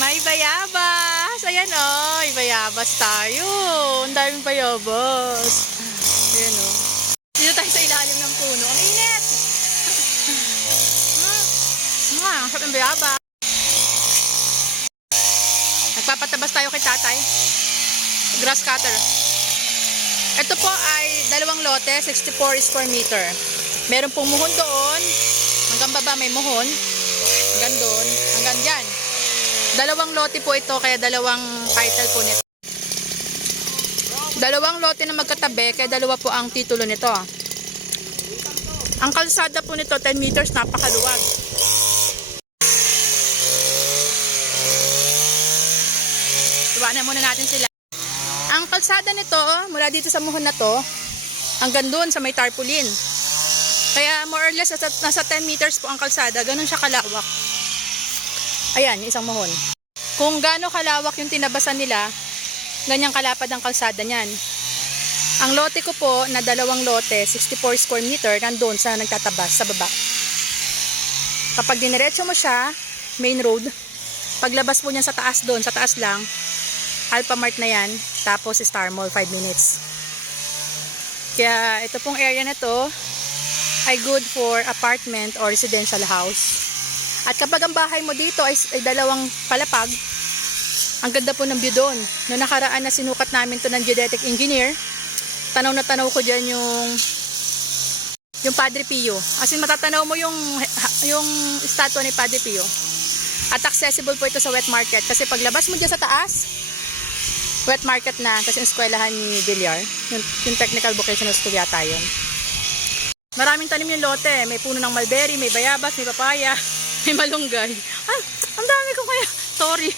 May bayabas. Ayan o. May bayabas tayo. Ang daming bayabas. Ayan o. Dito tayo sa ilalim ng puno. Ang init. Ang sarap ng bayabas. Nagpapatabas tayo kay tatay. Grass cutter. Ito po ay 2 lote, 64 square meter. Meron pong muhon doon. Hanggang baba may muhon. Hanggang doon. Hanggang dyan. 2 lote po ito, kaya 2 title po nito. 2 lote na magkatabi, kaya 2 po ang titulo nito. Ang kalsada po nito, 10 meters, napakaluwag. Iwanan muna natin sila. Ang kalsada nito, mula dito sa muhon na to, hanggang doon sa may tarpaulin. Kaya more or less, nasa 10 meters po ang kalsada. Ganun siya kalawak. Ayan, yung isang muhon. Kung gaano kalawak yung tinabasan nila, ganyang kalapad ang kalsada niyan. Ang lote ko po, na 2 lote, 64 square meter, nandun sa nagtatabas, sa baba. Kapag diniretso mo siya, main road, paglabas po niyan sa taas doon, sa taas lang, Alphamart na yan, tapos Star Mall, 5 minutes. Kaya ito pong area na to ay good for apartment or residential house. At kapag ang bahay mo dito ay 2 palapag, ang ganda po ng view doon. Noong nakaraan na sinukat namin to ng geodetic engineer, tanaw na tanaw ko dyan yung Padre Pio. As in, matatanaw mo yung statua ni Padre Pio. At accessible po ito sa wet market. Kasi paglabas mo dyan sa taas, wet market na, kasi yung eskwelahan ni Villar, yung technical vocational school yata yun. Maraming tanim yung lote. May puno ng mulberry, may bayabas, may papaya, may malunggay. Ah, ang dami ko kaya. Sorry.